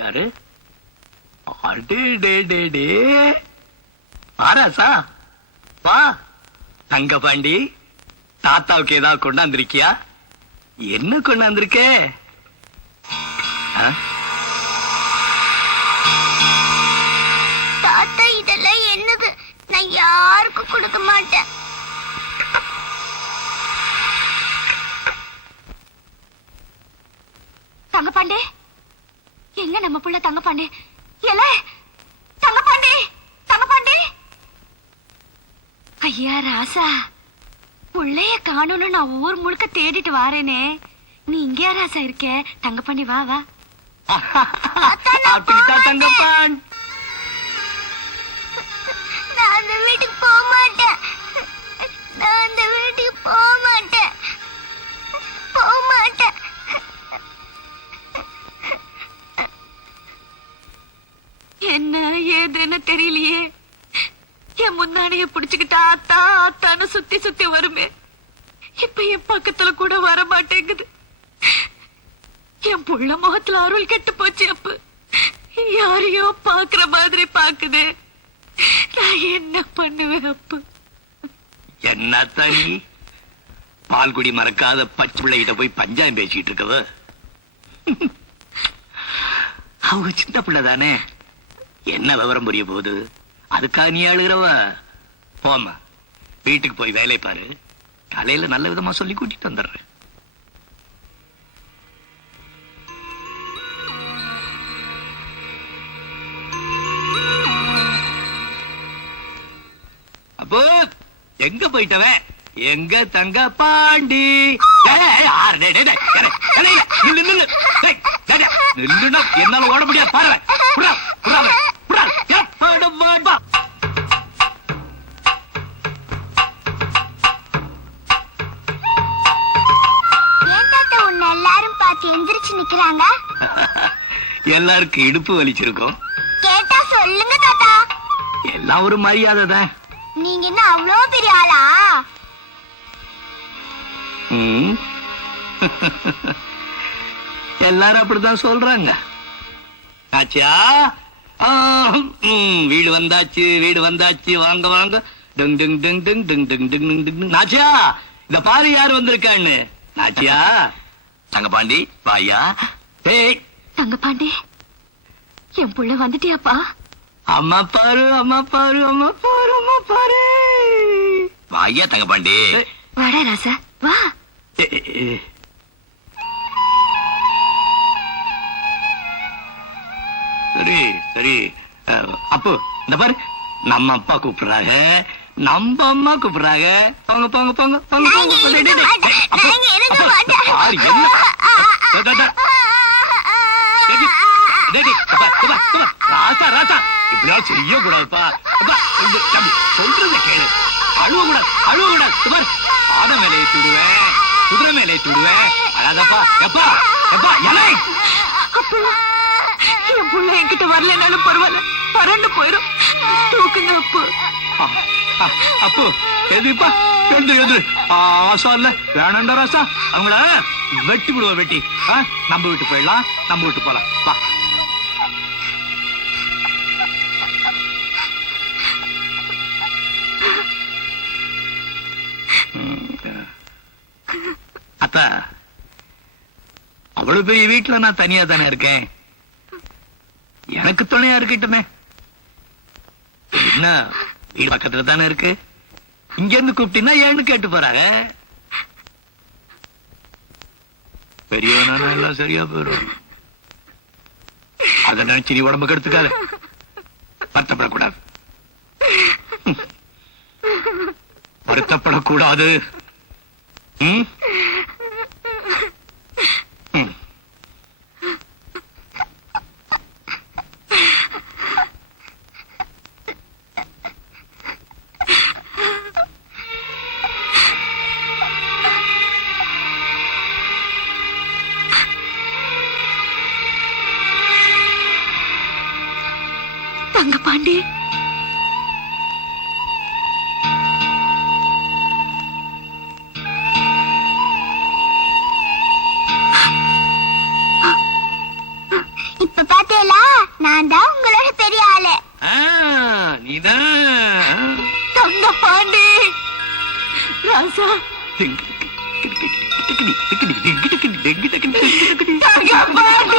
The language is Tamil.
யாரு? வாராசா வா. தங்க பாண்டி, தாத்தாவுக்கு ஏதாவது கொண்டாந்துருக்கியா? என்ன கொண்டாந்துருக்க? தாத்தா, இதெல்லாம் என்னது? நான் யாருக்கும் கொடுக்க மாட்டேன். தங்கப்பாண்டே, எங்க நம்ம புள்ள தங்கப்பாண்டே? எல தங்கப்பாண்டே, தங்கப்பாண்டே. ஐயா ராசா, புள்ளைய காணும்னு நான் ஊர் முழுக்க தேடிட்டு வாரேனே. நீ இங்கேயா ராசா இருக்க? தங்கப்பாண்டி வா வா. தங்கப்பான், நான் அந்த வீட்டுக்கு போக மாட்டேன். நான் அந்த வீட்டுக்கு போக மாட்டேன். போக மாட்டேன். என்ன ஏதுன்னு தெரியலையே. என் முன்னாடிய புடிச்சுக்கிட்டு ஆத்தா ஆத்தான்னு சுத்தி சுத்தி வருமே. இப்ப என் பக்கத்துல கூட வர மாட்டேங்குது. என் புள்ள முகத்துல அருள் கெட்டு போச்சு. அப்ப யாரையோ பாக்குற மாதிரி பாக்குது. நான் என்ன பண்ணுவேன்? அப்ப என்ன தனி பால்குடி மறக்காத பச்சை பிள்ளைகிட்ட போய் பஞ்சாயம் பேசிட்டு இருக்கவ. அவங்க சின்ன பிள்ளை தானே, என்ன விவரம் புரிய போகுது? அதுக்காக நீ அழுகிறவ? போமா, வீட்டுக்கு போய் வேலை பாரு. காலையில நல்ல விதமா சொல்லி கூட்டிட்டு வந்துடுறேன். அப்போ எங்க போயிட்டவன்? எங்க தங்க பாண்டி? என்னால ஓட முடியாது. பாரு, எல்லாரும் பார்த்து எந்திரிச்சு நிக்கிறாங்க. எல்லாருக்கும் இடுப்பு வலிச்சிருக்கும். கேட்டா சொல்லுங்க தாத்தா. எல்லாம் ஒரு மரியாதை தான். நீங்க என்ன அவ்வளோ பெரிய ஆளா? எல்லாரும் அப்படித்தான் சொல்றாங்க. ஆச்சா, வீடு வந்தாச்சு, வீடு வந்தாச்சு, வாங்க வாங்க. டங் டங் டங் டங் டங் டங் டங் டங். நாச்சியா, இந்த பாரு யாரு வந்திருக்கான்னு. நாச்சியா, தங்கபாண்டி பாயா. ஏய் தங்கபாண்டி, என் புள்ள வந்துட்டியாப்பா? அம்மா பாரு, அம்மா பாரு, அம்மா பாரு, அம்மா பாரு. வாயா தங்கபாண்டி. வாடா ராசா வா. சரி சரி. அப்போ இந்த பாரு, நம்ம அப்பா கூப்பிடுறாங்க, நம்ம அம்மா கூப்பிடுறாங்க. போங்க போங்க போங்க போங்க போங்க. ராசா ராசா, இப்படியா செய்ய கூடாதுப்பா. சொல்றது கேளு. அழுவ கூடாது, அழுவ கூடாது. ஆத மேலே ஏற்றிடுவேன், குதிரை மேலே ஏற்றிடுவேன். அழாதப்பா. எப்பா எப்பா எலை. என் புள்ள என்கிட்ட வரலனாலும் பரவாயில்ல, பறந்து போயிடும். தூக்குங்க அப்பு. அப்போ எதுப்பா? எழுந்துரு எழுந்துரு. ஆசா இல்ல, வேணாண்டா ராசா. அவங்கள வெட்டி விடுவா, வெட்டி. நம்ம வீட்டு போயிடலாம், நம்ம வீட்டு போலாம். வா. அத்தா, அவ்வளவு பெரிய வீட்டுல நான் தனியா தானே இருக்கேன். எனக்கு துணையா இருக்கட்டுமே. என்ன, வீடு பக்கத்துல தானே இருக்கு. இங்க இருந்து கூப்பிட்டீங்கன்னா ஏன்னு கேட்டு போறாங்க. பெரியவனா எல்லாம் சரியா போயிடும். அத நினைச்சு நீ உடம்பு கெடுத்துக்காத. வருத்தப்படக்கூடாது, வருத்தப்படக்கூடாது. தங்கபாண்டி, இப்ப பாத்தேலா நீதான். தங்க பாண்டி ராசா தங்க பாண்டி